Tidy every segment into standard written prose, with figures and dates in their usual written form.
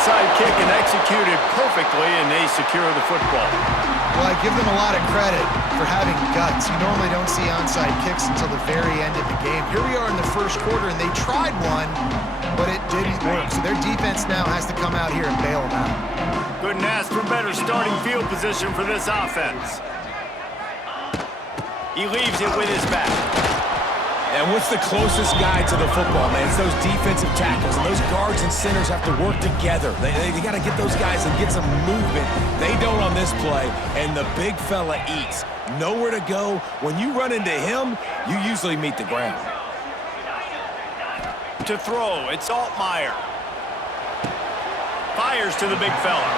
onside kick and executed perfectly, and they secure the football. Well, I give them a lot of credit for having guts. You normally don't see onside kicks until the very end of the game. Here we are in the first quarter, and they tried one, but it didn't work. So their defense now has to come out here and bail them out. Couldn't ask for better starting field position for this offense. He leaves it with his back. And what's the closest guy to the football, man? It's those defensive tackles, and those guards and centers have to work together. They got to get those guys and get some movement. They don't on this play, and the big fella eats. Nowhere to go. When you run into him, you usually meet the ground. To throw, it's Altmaier. Fires to the big fella.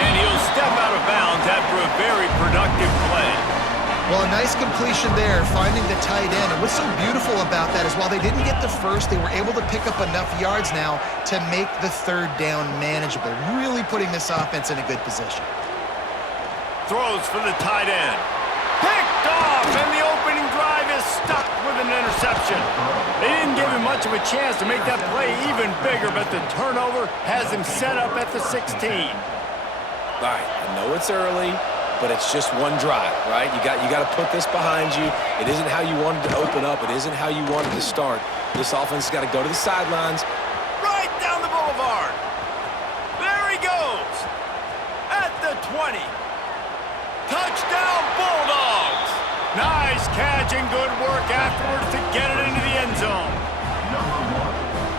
And he'll step out of bounds after a very productive play. Well, a nice completion there, finding the tight end. And what's so beautiful about that is while they didn't get the first, they were able to pick up enough yards now to make the third down manageable, really putting this offense in a good position. Throws for the tight end. Picked off, and the opening drive is stuck with an interception. They didn't give him much of a chance to make that play even bigger, but the turnover has him set up at the 16. All right, I know it's early, but it's just one drive, right? You got to put this behind you. It isn't how you wanted to open up. It isn't how you wanted to start. This offense has got to go to the sidelines. Right down the boulevard. There he goes. At the 20. Touchdown, Bulldogs. Nice catch and good work afterwards to get it into the end zone.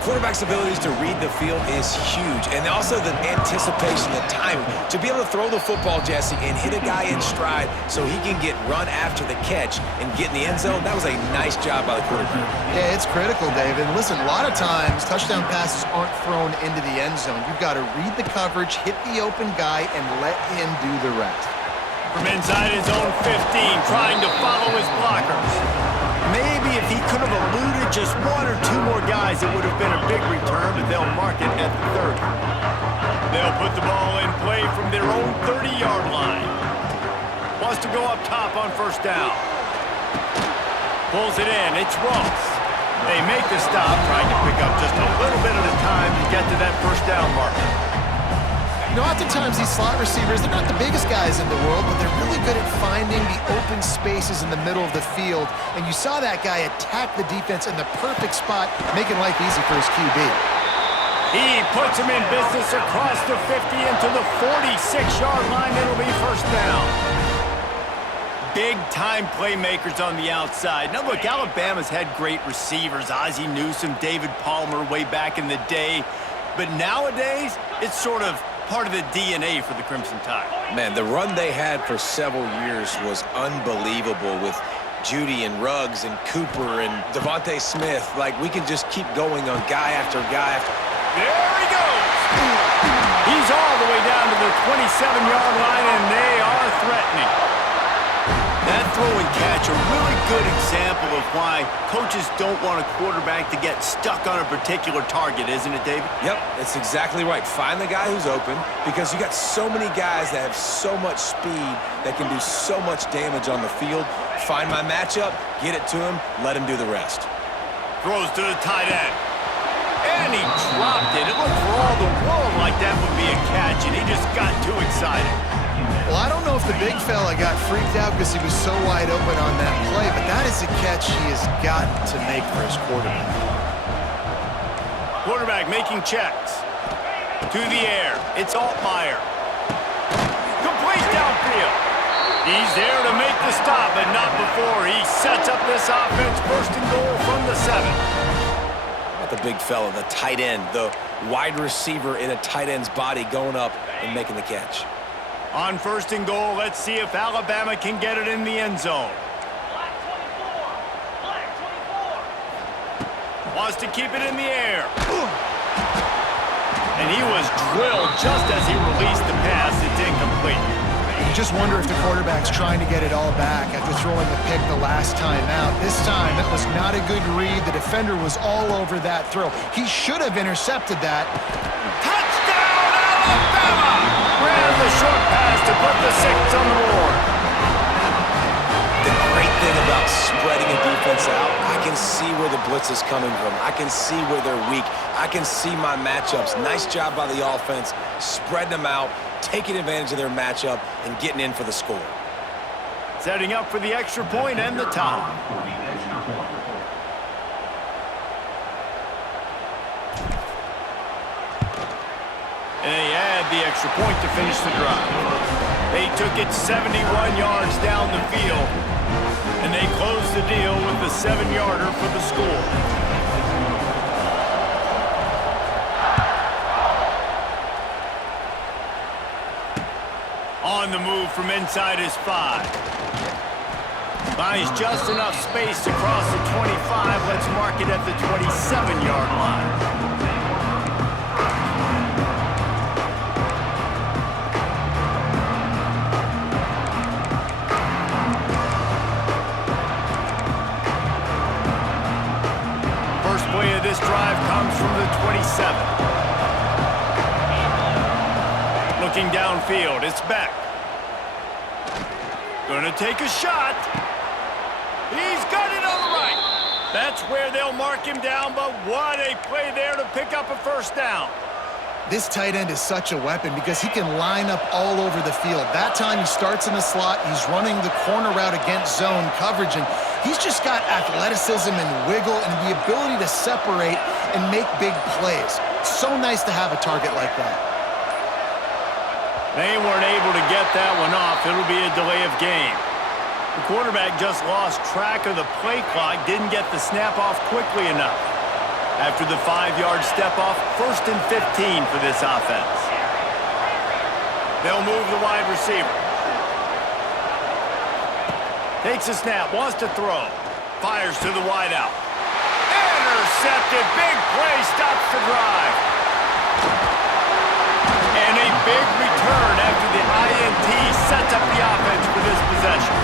Quarterback's abilities to read the field is huge, and also the anticipation, the timing. To be able to throw the football, Jesse, and hit a guy in stride so he can get run after the catch and get in the end zone, that was a nice job by the quarterback. Yeah, it's critical, David. Listen, a lot of times touchdown passes aren't thrown into the end zone. You've got to read the coverage, hit the open guy, and let him do the rest. From inside his own 15, trying to follow his blockers. Maybe if he could have eluded just one or two more guys, it would have been a big return, but they'll mark it at the 30. They'll put the ball in play from their own 30-yard line. Wants to go up top on first down. Pulls it in. It's Ross. They make the stop, trying to pick up just a little bit at a time to get to that first down marker. You know, oftentimes these slot receivers, they're not the biggest guys in the world, but they're really good at finding the open spaces in the middle of the field. And you saw that guy attack the defense in the perfect spot, making life easy for his QB. He puts him in business across the 50 into the 46-yard line. It'll be first down. Big-time playmakers on the outside. Now, look, Alabama's had great receivers. Ozzie Newsome, David Palmer way back in the day. But nowadays, it's sort of part of the DNA for the Crimson Tide. Man, the run they had for several years was unbelievable with Judy and Ruggs and Cooper and Devontae Smith. Like, we can just keep going on guy after guy after. There he goes. He's all the way down to the 27-yard line, and they are threatening. That throw and catch, a really good example of why coaches don't want a quarterback to get stuck on a particular target, isn't it, David? Yep, that's exactly right. Find the guy who's open, because you got so many guys that have so much speed that can do so much damage on the field. Find my matchup, get it to him, let him do the rest. Throws to the tight end. And he dropped it. It looked for all the world like that would be a catch, and he just got too excited. Well, I don't know if the big fella got freaked out because he was so wide open on that play, but that is a catch he has got to make for his quarterback. Quarterback making checks. To the air. It's Altmaier. Complete downfield. He's there to make the stop, but not before he sets up this offense first and goal from the 7. The big fella, the tight end, the wide receiver in a tight end's body going up and making the catch. On first and goal, let's see if Alabama can get it in the end zone. Wants to keep it in the air. And he was drilled just as he released the pass. It's incomplete. You just wonder if the quarterback's trying to get it all back after throwing the pick the last time out. This time, that was not a good read. The defender was all over that throw. He should have intercepted that. Touchdown, Alabama! Ran the short pass to put the 6 on the board. The great thing about spreading a defense out, I can see where the blitz is coming from. I can see where they're weak. I can see my matchups. Nice job by the offense, spreading them out, taking advantage of their matchup, and getting in for the score. Setting up for the extra point and the tie. And they add the extra point to finish the drive. They took it 71 yards down the field, and they closed the deal with the 7-yarder for the score. On the move from inside his 5. Buys just enough space to cross the 25. Let's mark it at the 27-yard line. First play of this drive comes from the 27. Looking downfield, it's Beck. Gonna take a shot. He's got it on the right. That's where they'll mark him down, but what a play there to pick up a first down. This tight end is such a weapon because he can line up all over the field. That time he starts in the slot. He's running the corner route against zone coverage, and he's just got athleticism and wiggle and the ability to separate and make big plays. So nice to have a target like that. They weren't able to get that one off. It'll be a delay of game. The quarterback just lost track of the play clock, didn't get the snap off quickly enough. After the 5-yard step off, 1st and 15 for this offense. They'll move the wide receiver. Takes a snap, wants to throw. Fires to the wide out. Intercepted, big play, stops the drive. And a big return after the INT sets up the offense for this possession.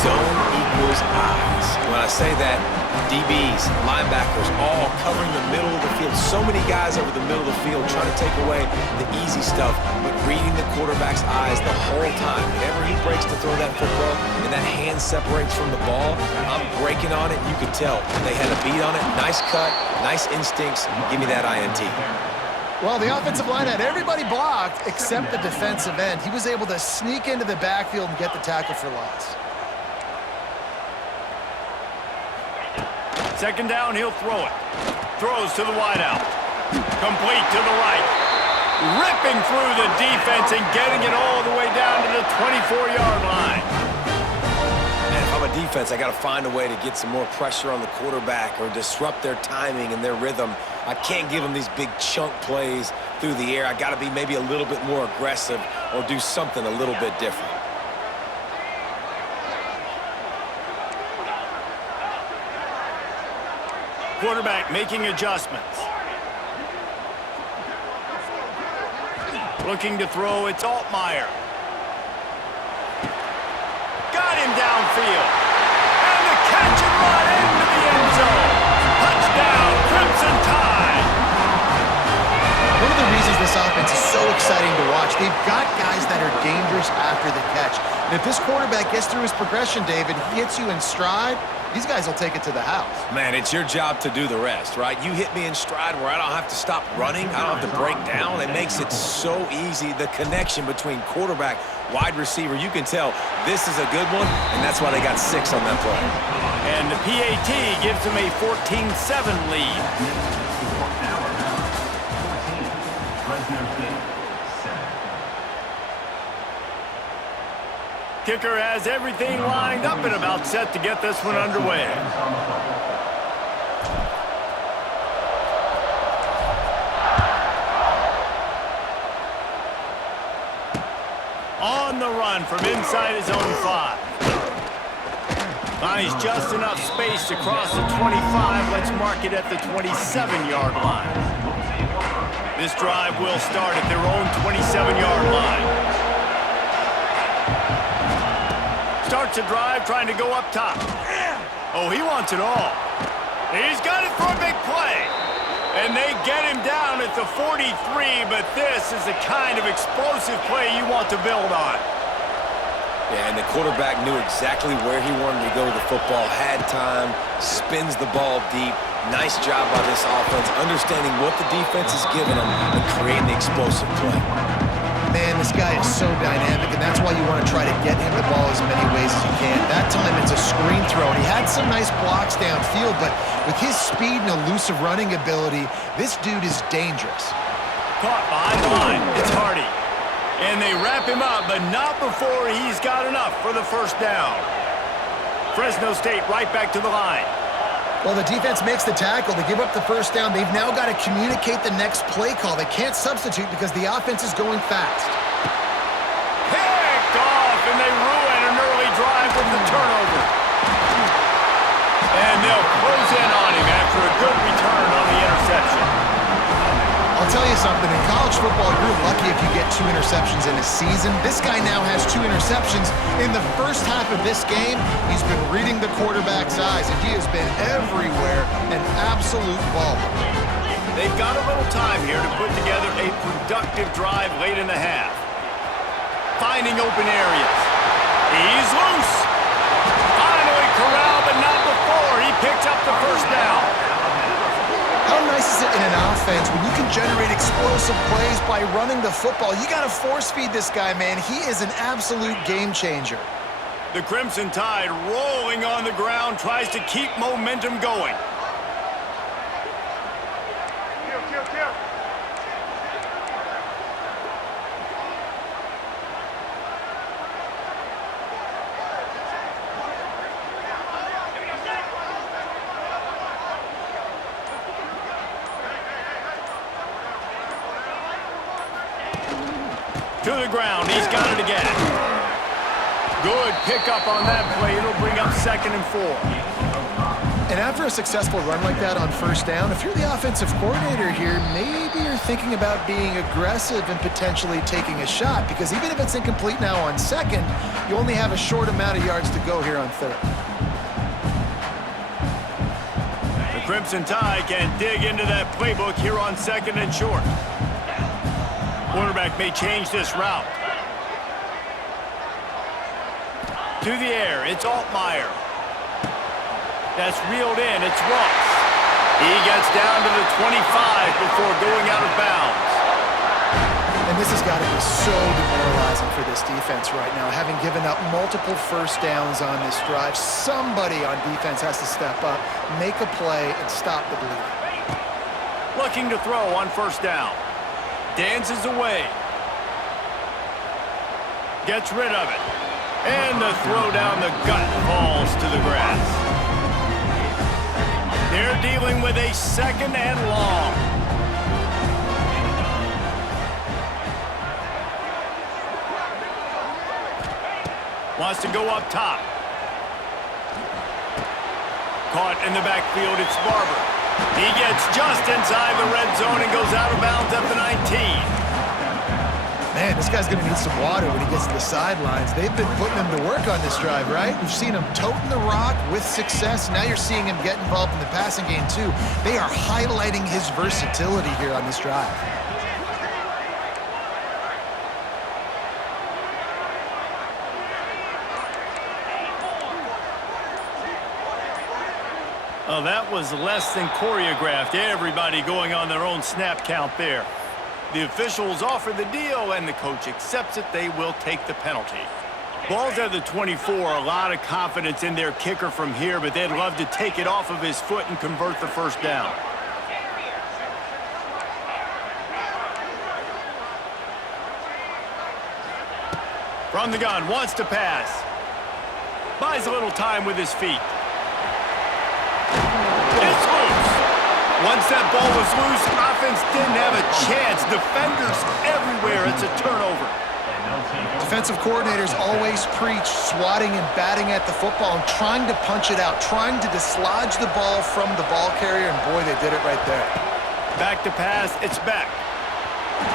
Zone equals eyes. When I say that, DBs, linebackers, all covering the middle of the field. So many guys over the middle of the field trying to take away the easy stuff, but reading the quarterback's eyes the whole time. Whenever he breaks to throw that football and that hand separates from the ball, I'm breaking on it. You could tell. They had a beat on it. Nice cut, nice instincts. Give me that INT. Well, the offensive line had everybody blocked except the defensive end. He was able to sneak into the backfield and get the tackle for loss. Second down, he'll throw it. Throws to the wideout. Complete to the right. Ripping through the defense and getting it all the way down to the 24-yard line. And if I'm a defense, I got to find a way to get some more pressure on the quarterback or disrupt their timing and their rhythm. I can't give them these big chunk plays through the air. I got to be maybe a little bit more aggressive or do something a little bit different. Quarterback making adjustments. Looking to throw, it's Altmaier. Got him downfield. And the catch and run into the end zone. Touchdown, Crimson Tide. One of the reasons this offense is so exciting to watch, they've got guys that are dangerous after the catch. And if this quarterback gets through his progression, David, he hits you in stride, these guys will take it to the house. Man, it's your job to do the rest, right? You hit me in stride where I don't have to stop running. I don't have to break down. It makes it so easy. The connection between quarterback, wide receiver, you can tell this is a good one, and that's why they got 6 on that play. And the PAT gives them a 14-7 lead. Kicker has everything lined up and about set to get this one underway. On the run from inside his own 5. Finds just enough space to cross the 25. Let's mark it at the 27-yard line. This drive will start at their own 27-yard line. Starts a drive trying to go up top. Oh, he wants it all. He's got it for a big play. And they get him down at the 43, but this is the kind of explosive play you want to build on. Yeah, and the quarterback knew exactly where he wanted to go with the football, had time, spins the ball deep. Nice job by this offense, understanding what the defense is giving them and creating the explosive play. Man, this guy is so dynamic, and that's why you want to try to get him the ball as many ways as you can. That time it's a screen throw, and he had some nice blocks downfield, but with his speed and elusive running ability, this dude is dangerous. Caught behind the line. It's Hardy. And they wrap him up, but not before he's got enough for the first down. Fresno State right back to the line. Well, the defense makes the tackle. They give up the first down. They've now got to communicate the next play call. They can't substitute because the offense is going fast. Picked off, and they ruin an early drive with the turnover. And they'll close in on him after a good return on the interception. I'll tell you something, in college football, you're lucky if you get 2 interceptions in a season. This guy now has 2 interceptions. In the first half of this game, he's been reading the quarterback's eyes, and he has been everywhere, an absolute baller. They've got a little time here to put together a productive drive late in the half. Finding open areas. He's loose. Finally corralled, but not before he picks up the first down. How nice is it in an offense when you can generate explosive plays by running the football? You got to force feed this guy, man. He is an absolute game changer. The Crimson Tide rolling on the ground, tries to keep momentum going. To the ground, he's got it again. Good pickup on that play. It'll bring up 2nd and 4. And after a successful run like that on first down, if you're the offensive coordinator here, maybe you're thinking about being aggressive and potentially taking a shot, because even if it's incomplete now on 2nd, you only have a short amount of yards to go here on 3rd. The Crimson Tide can dig into that playbook here on 2nd and short. Quarterback may change this route. To the air, it's Altmaier. That's reeled in, it's Ross. He gets down to the 25 before going out of bounds. And this has got to be so demoralizing for this defense right now, having given up multiple first downs on this drive. Somebody on defense has to step up, make a play, and stop the bleeding. Looking to throw on first down. Dances away. Gets rid of it. And the throw down the gut falls to the grass. They're dealing with a 2nd and long. Wants to go up top. Caught in the backfield, it's Barber. He gets just inside the red zone and goes out of bounds at the 19. Man, this guy's going to need some water when he gets to the sidelines. They've been putting him to work on this drive, right? We've seen him toting the rock with success. Now you're seeing him get involved in the passing game, too. They are highlighting his versatility here on this drive. Oh, that was less than choreographed. Everybody going on their own snap count there. The officials offer the deal, and the coach accepts it. They will take the penalty. Ball's at the 24. A lot of confidence in their kicker from here, but they'd love to take it off of his foot and convert the first down. From the gun, wants to pass. Buys a little time with his feet. It's loose. Once that ball was loose, offense didn't have a chance. Defenders everywhere. It's a turnover. Defensive coordinators always preach swatting and batting at the football and trying to punch it out, trying to dislodge the ball from the ball carrier, and boy, they did it right there. Back to pass, it's back.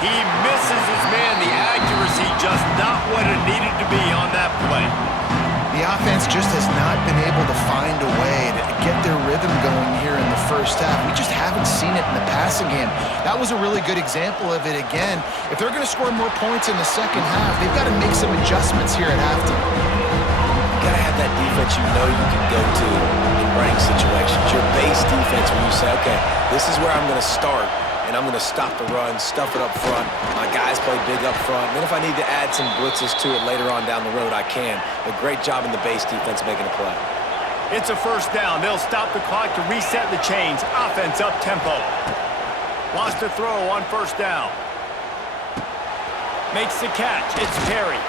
He misses his man. The accuracy just not what it needed to be on that play. The offense just has not been able to find a way to get their rhythm going here in the first half. We just haven't seen it in the passing game. That was a really good example of it again. If they're going to score more points in the second half, they've got to make some adjustments here at halftime. You got to have that defense you know you can go to in running situations. Your base defense when you say, okay, this is where I'm going to start. And I'm going to stop the run, stuff it up front. My guys play big up front. And then if I need to add some blitzes to it later on down the road, I can. But great job in the base defense making a play. It's a first down. They'll stop the clock to reset the chains. Offense up tempo. Lost a throw on first down. Makes the catch. It's Perry.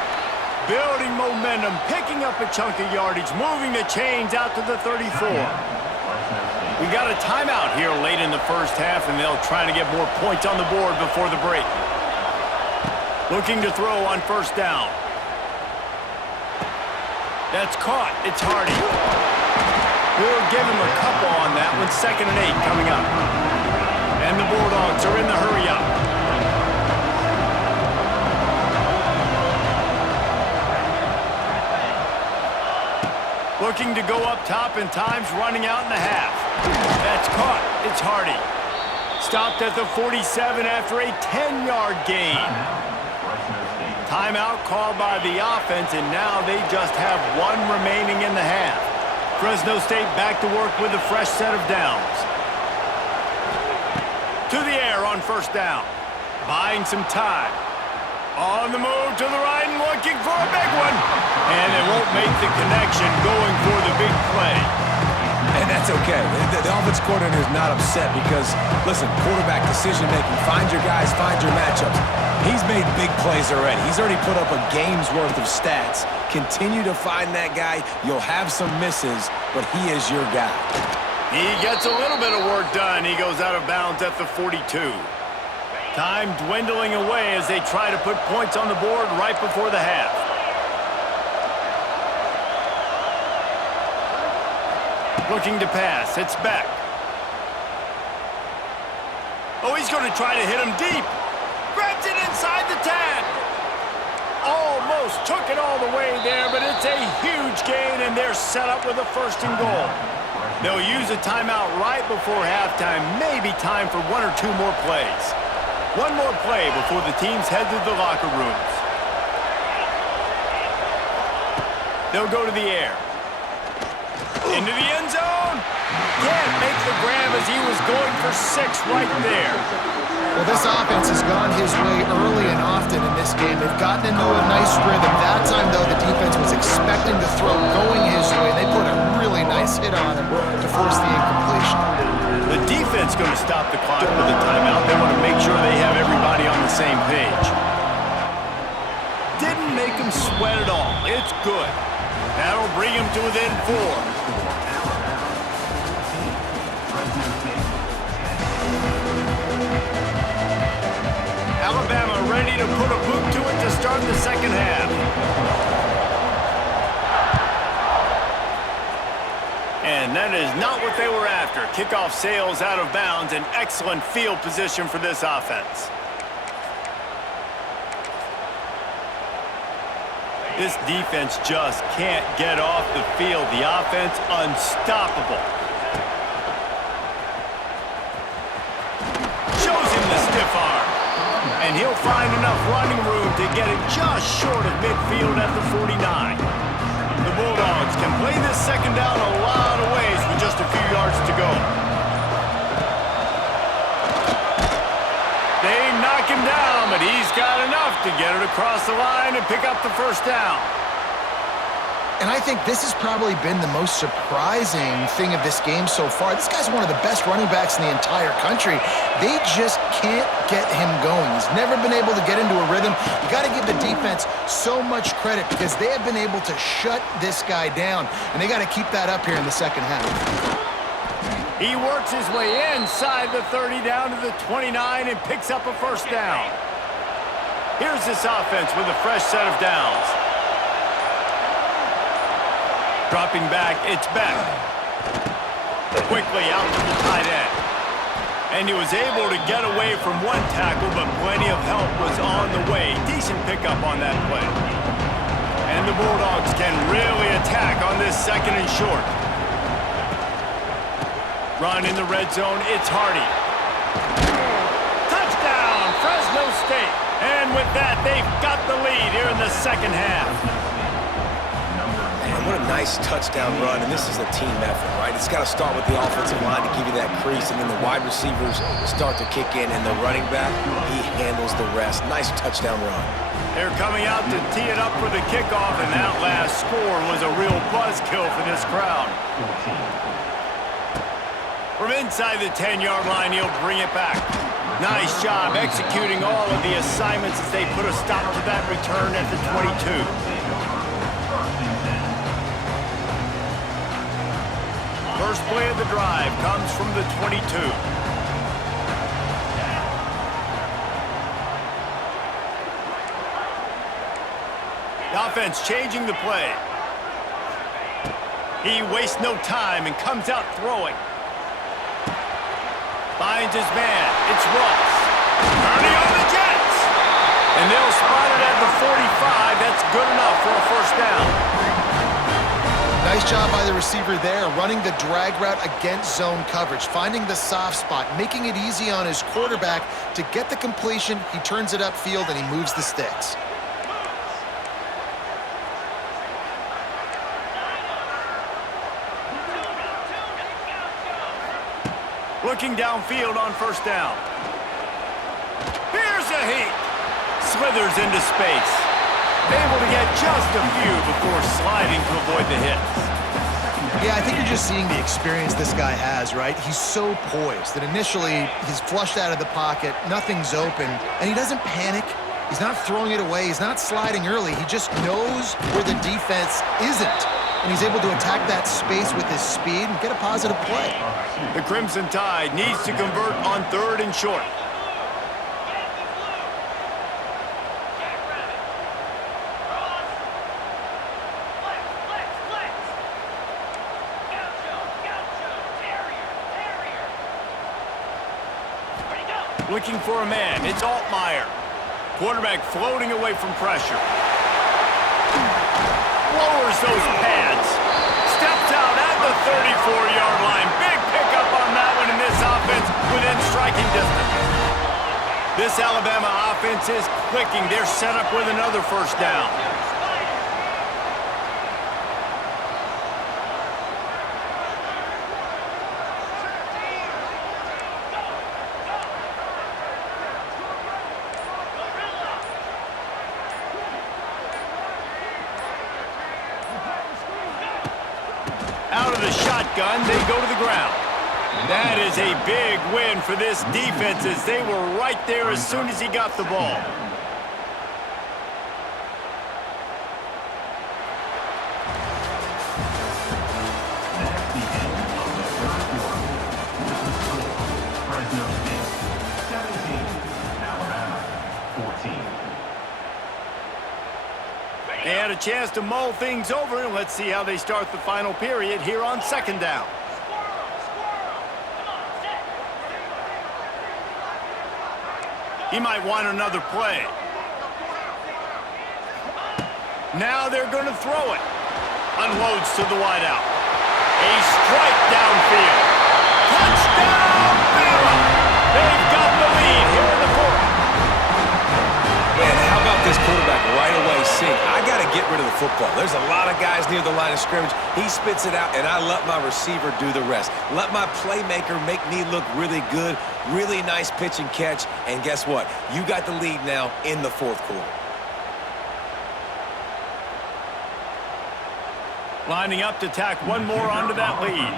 Building momentum, picking up a chunk of yardage, moving the chains out to the 34. We got a timeout here late in the first half, and they'll try to get more points on the board before the break. Looking to throw on first down. That's caught. It's Hardy. We'll give him a couple on that one. 2nd and 8 coming up. And the Bulldogs are in the hurry up. Looking to go up top, and time's running out in the half. That's caught. It's Hardy. Stopped at the 47 after a 10-yard gain. Timeout called by the offense, and now they just have one remaining in the half. Fresno State back to work with a fresh set of downs. To the air on first down. Buying some time. On the move to the right and looking for a big one. And it won't make the connection going for the big play. And that's okay. The offense coordinator is not upset because, listen, quarterback decision-making, find your guys, find your matchups. He's made big plays already. He's already put up a game's worth of stats. Continue to find that guy. You'll have some misses, but he is your guy. He gets a little bit of work done. He goes out of bounds at the 42. Time dwindling away as they try to put points on the board right before the half. Looking to pass. It's Beck. Oh, he's going to try to hit him deep. Grabs it inside the 10. Almost took it all the way there, but it's a huge gain, and they're set up with a 1st and goal. They'll use a timeout right before halftime. Maybe time for 1 or 2 more plays. One more play before the teams head to the locker rooms. They'll go to the air. Into the end zone. Can't make the grab as he was going for 6 right there. Well, this offense has gone his way early and often in this game. They've gotten into a nice rhythm. That time, though, the defense was expecting the throw going his way. They put a really nice hit on him to force the incompletion. The defense going to stop the clock with a timeout. They want to make sure they have everybody on the same page. Didn't make him sweat at all. It's good. That'll bring him to within 4. Alabama ready to put a boot to it to start the second half. And that is not what they were after. Kickoff sails out of bounds. An excellent field position for this offense. This defense just can't get off the field. The offense unstoppable. Shows him the stiff arm. And he'll find enough running room to get it just short of midfield at the 49. The Bulldogs can play this second down a lot of ways with just a few yards to go. They knock him down, but he's got enough to get it across the line and pick up the 1st down. And I think this has probably been the most surprising thing of this game so far. This guy's one of the best running backs in the entire country. They just can't get him going. He's never been able to get into a rhythm. You got to give the defense so much credit because they have been able to shut this guy down, and they got to keep that up here in the second half. He works his way inside the 30 down to the 29 and picks up a 1st down. Here's this offense with a fresh set of downs. Dropping back, it's Beck. Quickly out to the tight end. And he was able to get away from one tackle, but plenty of help was on the way. Decent pickup on that play. And And the Bulldogs can really attack on this second and short. Run in the red zone, it's Hardy. Touchdown, Fresno State. And with that, they've got the lead here in the second half. Man, what a nice touchdown run, and this is a team effort, right? It's got to start with the offensive line to give you that crease, and then the wide receivers start to kick in, and the running back, he handles the rest. Nice touchdown run. They're coming out to tee it up for the kickoff, and that last score was a real buzzkill for this crowd. From inside the 10-yard line, he'll bring it back. Nice job executing all of the assignments as they put a stop to that return at the 22. First play of the drive comes from the 22. The offense changing the play. He wastes no time and comes out throwing. Finds his man. It's Ross. Early on the Jets. And they'll spot it at the 45. That's good enough for a first down. Nice job by the receiver there, running the drag route against zone coverage, finding the soft spot, making it easy on his quarterback to get the completion. He turns it upfield and he moves the sticks. Looking downfield on first down. Here's a heat. Slithers into space. Able to get just a few before sliding to avoid the hits. Yeah, I think you're just seeing the experience this guy has, right? He's so poised that initially he's flushed out of the pocket, nothing's open, and he doesn't panic. He's not throwing it away. He's not sliding early. He just knows where the defense isn't. And he's able to attack that space with his speed and get a positive play. The Crimson Tide needs to convert on third and short. Looking for a man. It's Altmaier. Quarterback floating away from pressure. Lowers those pads. Steps out at the 34-yard line. Big pickup on that one in this offense within striking distance. This Alabama offense is clicking. They're set up with another first down. Out of the shotgun, they go to the ground. That is a big win for this defense as they were right there as soon as he got the ball. Fresno State, 17, Alabama, 14. They had a chance to mull things over, and let's see how they start the final period here on second down. He might want another play. Now they're going to throw it. Unloads to the wideout. A strike downfield. Touchdown, Bama! They've got the lead here in the fourth. Man, how about this quarterback right away seeing, I got to get rid of the football. There's a lot of guys near the line of scrimmage. He spits it out, and I let my receiver do the rest. Let my playmaker make me look really good. Really nice pitch and catch. And guess what? You got the lead now in the fourth quarter. Lining up to tack one more onto that lead.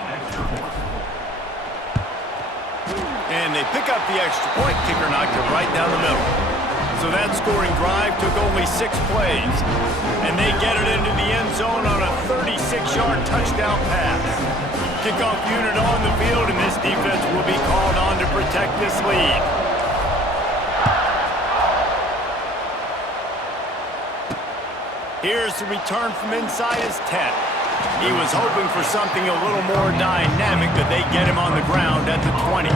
And they pick up the extra point. Kicker knocked it right down the middle. So that scoring drive took only 6 plays. And they get it into the end zone on a 36-yard touchdown pass. Kickoff unit on the field, and this defense will be called on to protect this lead. Here's the return from inside his 10. He was hoping for something a little more dynamic, but they get him on the ground at the 20.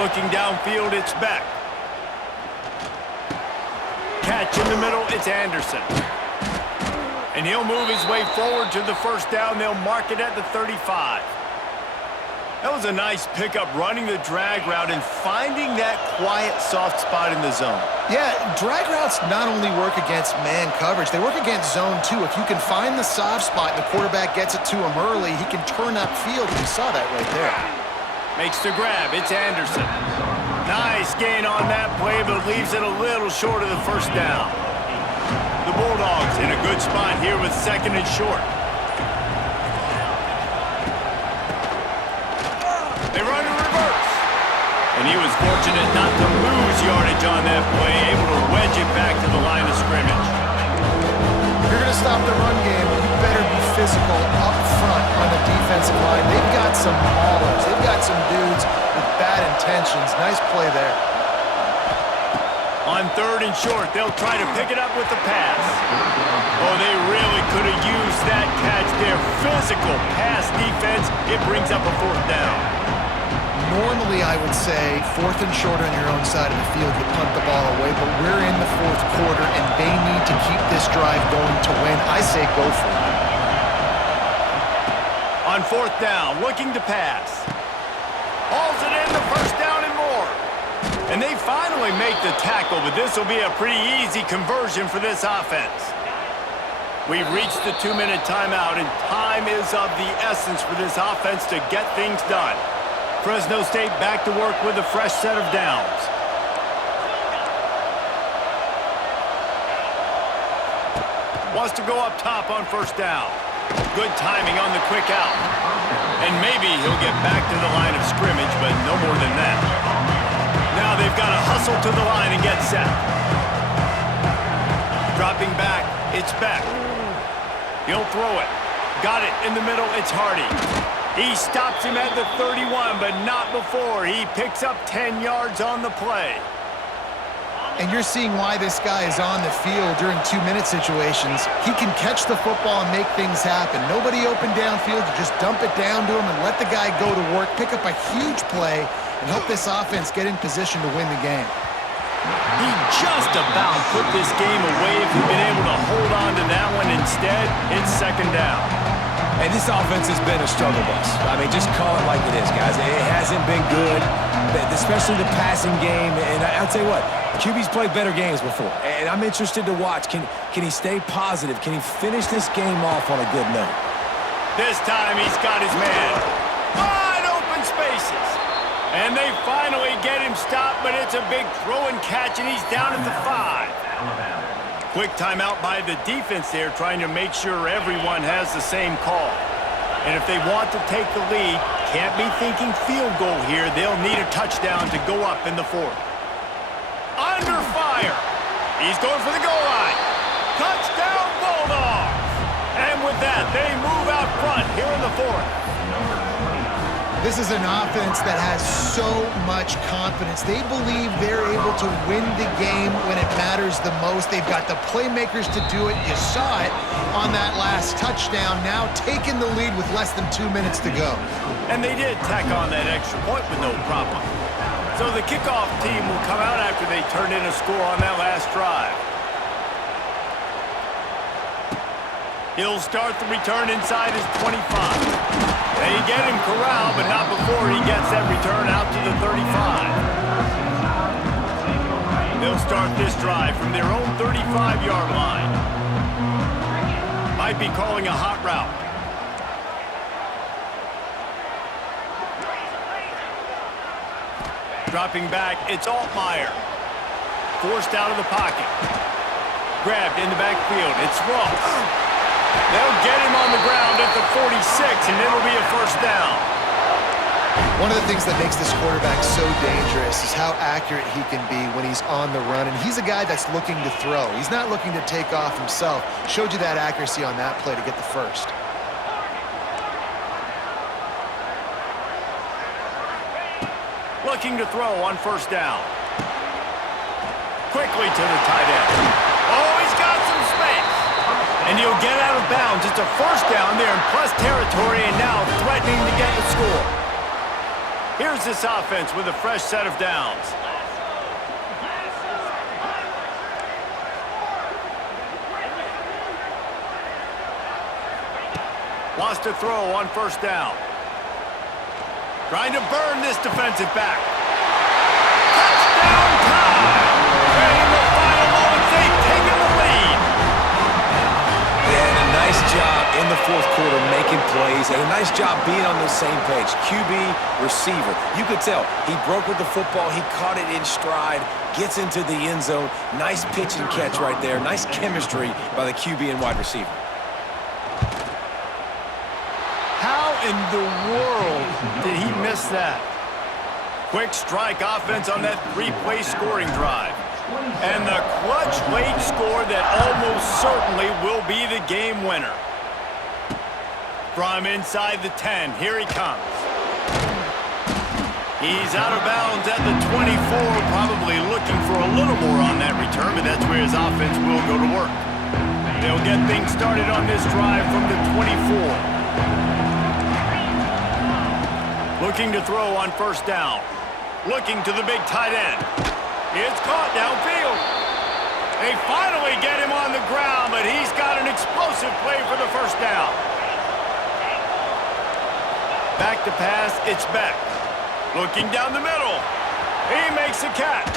Looking downfield, it's Beck. Catch in the middle, it's Anderson. And he'll move his way forward to the first down. They'll mark it at the 35. That was a nice pickup, running the drag route and finding that quiet, soft spot in the zone. Yeah, drag routes not only work against man coverage, they work against zone too. If you can find the soft spot and the quarterback gets it to him early, he can turn upfield. You saw that right there. Makes the grab. It's Anderson. Nice gain on that play, but leaves it a little short of the first down. The Bulldogs in a good spot here with second and short. They run in reverse. And he was fortunate not to lose yardage on that play, able to wedge it back to the line of scrimmage. If you're going to stop the run game, you better be physical up front on the defensive line. They've got some maulers. They've got some dudes with bad intentions. Nice play there. On third and short, they'll try to pick it up with the pass. Oh, they really could have used that catch there. Physical pass defense. It brings up a fourth down. Normally, I would say fourth and short on your own side of the field, you punt the ball away, but we're in the fourth quarter, and they need to keep this drive going to win. I say go for it. On fourth down, looking to pass. Hauls it in, the first down and more. And they finally make the tackle, but this will be a pretty easy conversion for this offense. We've reached the 2-minute timeout, and time is of the essence for this offense to get things done. Fresno State back to work with a fresh set of downs. Wants to go up top on first down. Good timing on the quick out. And maybe he'll get back to the line of scrimmage, but no more than that. Now they've got to hustle to the line and get set. Dropping back, it's Beck. He'll throw it. Got it in the middle, it's Hardy. He stops him at the 31, but not before. He picks up 10 yards on the play. And you're seeing why this guy is on the field during 2-minute situations. He can catch the football and make things happen. Nobody open downfield. You just dump it down to him and let the guy go to work, pick up a huge play, and help this offense get in position to win the game. He just about put this game away if he'd been able to hold on to that one. Instead, it's second down. And this offense has been a struggle bus. I mean, just call it like it is, guys. It hasn't been good, especially the passing game. And I'll tell you what, QB's played better games before. And I'm interested to watch. Can he stay positive? Can he finish this game off on a good note? This time he's got his man. Wide open spaces. And they finally get him stopped, but it's a big throw and catch, and he's down at the 5. Quick timeout by the defense there, trying to make sure everyone has the same call. And if they want to take the lead, can't be thinking field goal here. They'll need a touchdown to go up in the fourth. Under fire. He's going for the goal line. Touchdown, Bulldogs! And with that, they move out front here in the fourth. This is an offense that has so much confidence. They believe they're able to win the game when it matters the most. They've got the playmakers to do it. You saw it on that last touchdown, now taking the lead with less than 2 minutes to go. And they did tack on that extra point with no problem. So the kickoff team will come out after they turn in a score on that last drive. He'll start the return inside his 25. They get him corralled, but not before he gets that return out to the 35. They'll start this drive from their own 35-yard line. Might be calling a hot route. Dropping back, it's Altmaier. Forced out of the pocket. Grabbed in the backfield, it's Ross. They'll get him on the ground at the 46, and it'll be a first down. One of the things that makes this quarterback so dangerous is how accurate he can be when he's on the run. And he's a guy that's looking to throw. He's not looking to take off himself. Showed you that accuracy on that play to get the first. Looking to throw on first down. Quickly to the tight end. Oh, he's got some space. And he'll get out of bounds. It's a first down there in plus territory, and now threatening to get the score. Here's this offense with a fresh set of downs. Wants to throw on first down. Trying to burn this defensive back. Touchdown time! And in the final moments, they've taken the lead. And a nice job in the fourth quarter making plays, and a nice job being on the same page. QB, receiver. You could tell he broke with the football. He caught it in stride, gets into the end zone. Nice pitch and catch right there. Nice chemistry by the QB and wide receiver. How in the world did he miss that? Quick strike offense on that three-play scoring drive. And the clutch late score that almost certainly will be the game winner. From inside the 10, here he comes. He's out of bounds at the 24, probably looking for a little more on that return, but that's where his offense will go to work. They'll get things started on this drive from the 24. Looking to throw on first down. Looking to the big tight end. It's caught downfield. They finally get him on the ground, but he's got an explosive play for the first down. Back to pass, it's Beck. Looking down the middle. He makes a catch.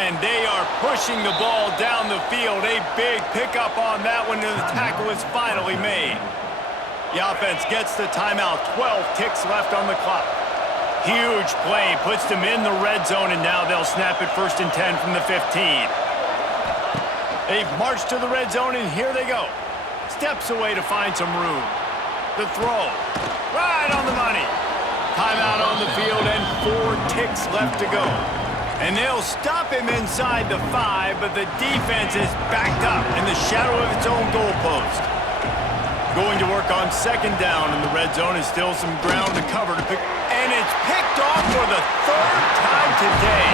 And they are pushing the ball down the field. A big pickup on that one, and the tackle is finally made. The offense gets the timeout. 12 ticks left on the clock. Huge play. Puts them in the red zone, and now they'll snap it 1st and 10 from the 15. They've marched to the red zone, and here they go. Steps away to find some room. The throw. Right on the money. Timeout on the field, and 4 ticks left to go. And they'll stop him inside the 5, but the defense is backed up in the shadow of its own goalpost. Going to work on second down in the red zone, is still some ground to cover to pick. And it's picked off for the 3rd time today.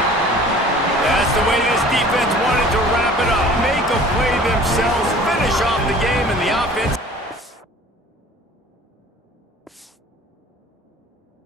That's the way this defense wanted to wrap it up. Make a play themselves, finish off the game, and the offense